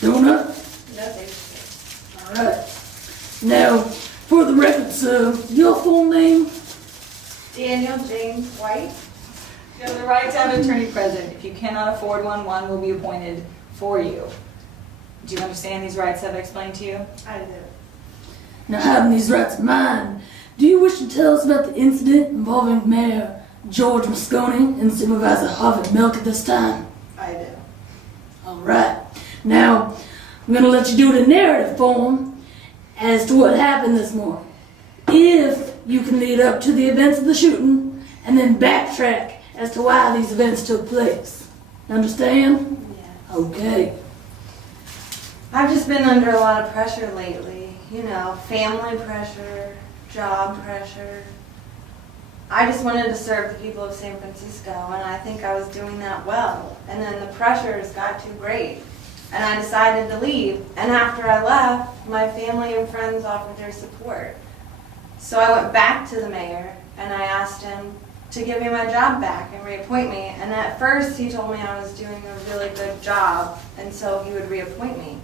Donut? No, thanks. Alright. Now, for the record, sir, your full name? Daniel James White. You have the right to have an attorney present. If you cannot afford one will be appointed for you. Do you understand these rights I've explained to you? I do. Now, having these rights in mind, do you wish to tell us about the incident involving Mayor George Moscone and Supervisor Harvard Milk at this time? I do. Alright. Now, I'm going to let you do it in narrative form as to what happened this morning. If you can lead up to the events of the shooting and then backtrack as to why these events took place. Understand? Yeah. Okay. I've just been under a lot of pressure lately. You know, family pressure, job pressure. I just wanted to serve the people of San Francisco, and I think I was doing that well. And then the pressures got too great, and I decided to leave. And after I left, my family and friends offered their support. So I went back to the mayor, and I asked him to give me my job back and reappoint me. And at first, he told me I was doing a really good job, and so he would reappoint me.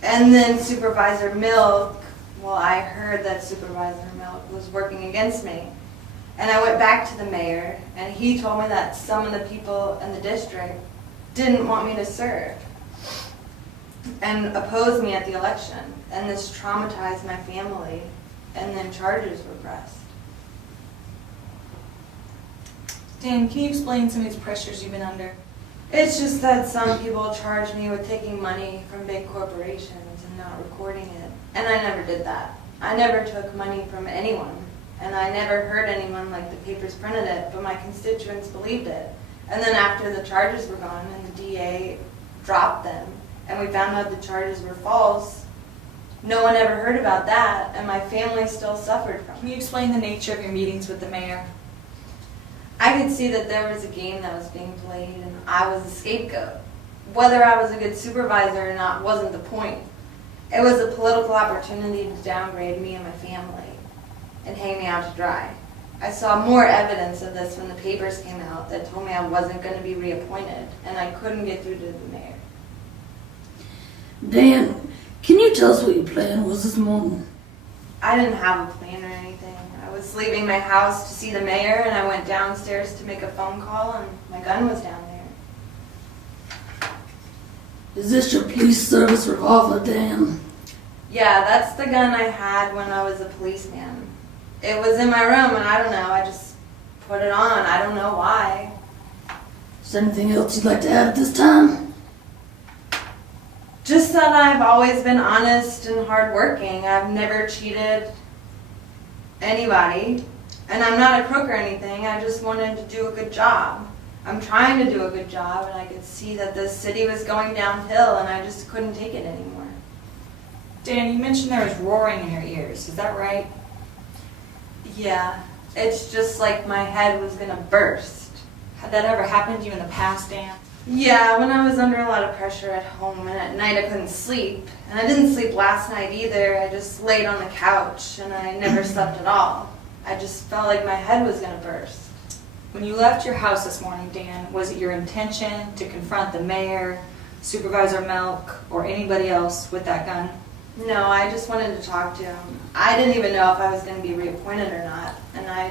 And then Supervisor Milk, well, I heard that Supervisor Milk was working against me. And I went back to the mayor, and he told me that some of the people in the district didn't want me to serve and opposed me at the election. And this traumatized my family, and then charges were pressed. Dan, can you explain some of these pressures you've been under? It's just that some people charge me with taking money from big corporations and not recording it. And I never did that. I never took money from anyone. And I never heard anyone like the papers printed it, but my constituents believed it. And then after the charges were gone and the DA dropped them, and we found out the charges were false, no one ever heard about that, and my family still suffered from it. Can you explain the nature of your meetings with the mayor? I could see that there was a game that was being played and I was the scapegoat. Whether I was a good supervisor or not wasn't the point. It was a political opportunity to downgrade me and my family and hang me out to dry. I saw more evidence of this when the papers came out that told me I wasn't going to be reappointed, and I couldn't get through to the mayor. Dan, can you tell us what your plan was this morning? I didn't have a plan or anything. I was leaving my house to see the mayor, and I went downstairs to make a phone call, and my gun was down there. Is this your police service revolver, Dan? Yeah, that's the gun I had when I was a policeman. It was in my room, and I don't know, I just put it on. I don't know why. Is there anything else you'd like to add at this time? Just that I've always been honest and hardworking. I've never cheated anybody, and I'm not a crook or anything. I just wanted to do a good job. I'm trying to do a good job, and I could see that the city was going downhill, and I just couldn't take it anymore. Dan, you mentioned there was roaring in your ears. Is that right? Yeah, it's just like my head was gonna burst. Had that ever happened to you in the past, Dan? Yeah, when I was under a lot of pressure at home, and at night I couldn't sleep. And I didn't sleep last night either. I just laid on the couch, and I never slept at all. I just felt like my head was gonna burst. When you left your house this morning, Dan, was it your intention to confront the mayor, Supervisor Milk, or anybody else with that gun? No, I just wanted to talk to him. I didn't even know if I was going to be reappointed or not. And I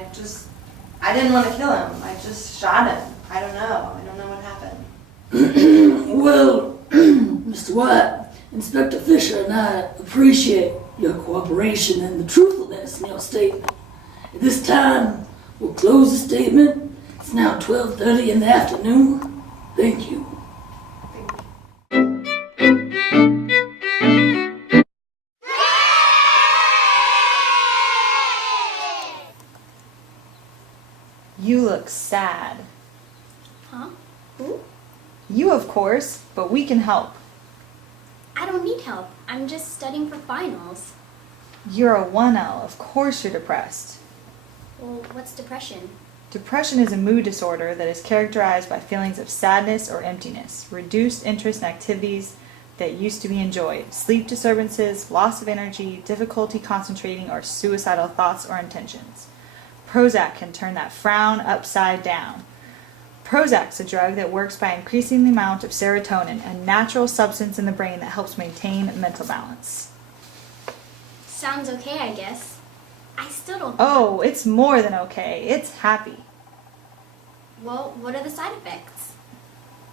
didn't want to kill him. I just shot him. I don't know. I don't know what happened. Well, Mr. White, Inspector Fisher and I appreciate your cooperation and the truthfulness in your statement. At this time, we'll close the statement. It's now 12:30 in the afternoon. Thank you. You look sad. Huh? Who? You, of course, but we can help. I don't need help. I'm just studying for finals. You're a 1L. Of course you're depressed. Well, what's depression? Depression is a mood disorder that is characterized by feelings of sadness or emptiness, reduced interest in activities that used to be enjoyed, sleep disturbances, loss of energy, difficulty concentrating, or suicidal thoughts or intentions. Prozac can turn that frown upside down. Prozac's a drug that works by increasing the amount of serotonin, a natural substance in the brain that helps maintain mental balance. Sounds okay, I guess. I still don't. Oh, it's more than okay. It's happy. Well, what are the side effects?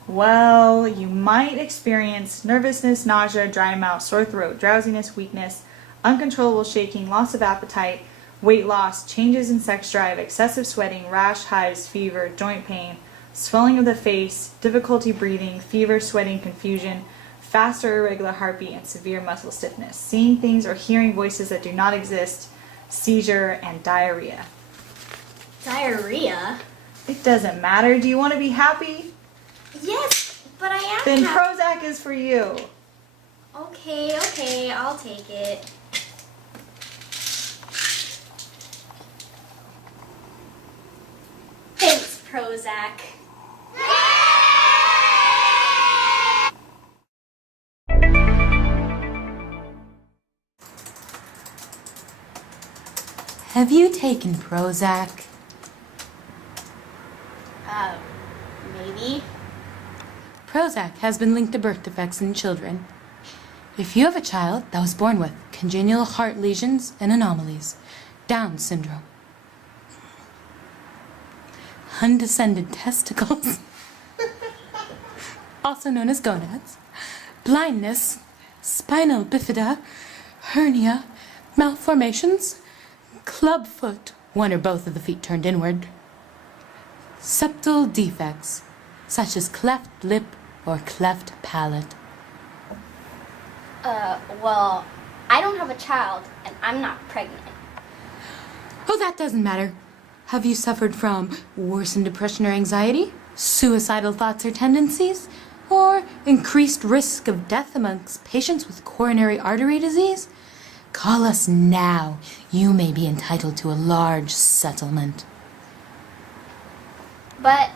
Well, you might experience nervousness, nausea, dry mouth, sore throat, drowsiness, weakness, uncontrollable shaking, loss of appetite, weight loss, changes in sex drive, excessive sweating, rash, hives, fever, joint pain, swelling of the face, difficulty breathing, fever, sweating, confusion, fast or irregular heartbeat, and severe muscle stiffness, seeing things or hearing voices that do not exist, seizure, and diarrhea. Diarrhea? It doesn't matter. Do you want to be happy? Yes, but I am Then happy. Prozac is for you. Okay, I'll take it. Thanks, Prozac. Have you taken Prozac? Maybe. Prozac has been linked to birth defects in children. If you have a child that was born with congenital heart lesions and anomalies, Down syndrome, undescended testicles, also known as gonads, blindness, spinal bifida, hernia, malformations, clubfoot, one or both of the feet turned inward, septal defects, such as cleft lip or cleft palate. Well, I don't have a child, and I'm not pregnant. Oh, that doesn't matter. Have you suffered from worsened depression or anxiety, suicidal thoughts or tendencies, or increased risk of death amongst patients with coronary artery disease? Call us now. You may be entitled to a large settlement. But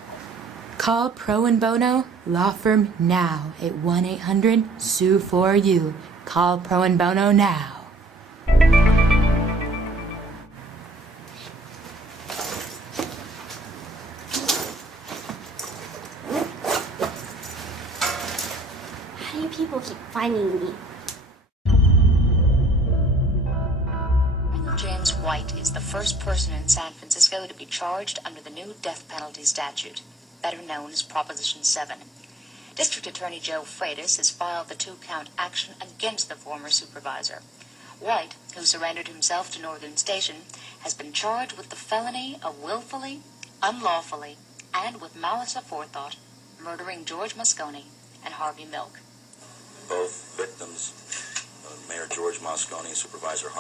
Call Pro and Bono Law Firm now at 1-800-SUE4U. Call Pro and Bono now. how do you people keep finding me? James White is the first person in San Francisco to be charged under the new death penalty statute, better known as Proposition 7. District Attorney Joe Freitas has filed the 2-count action against the former supervisor. White, who surrendered himself to Northern Station, has been charged with the felony of willfully, unlawfully, and with malice aforethought, murdering George Moscone and Harvey Milk. Both victims, Mayor George Moscone and Supervisor Harvey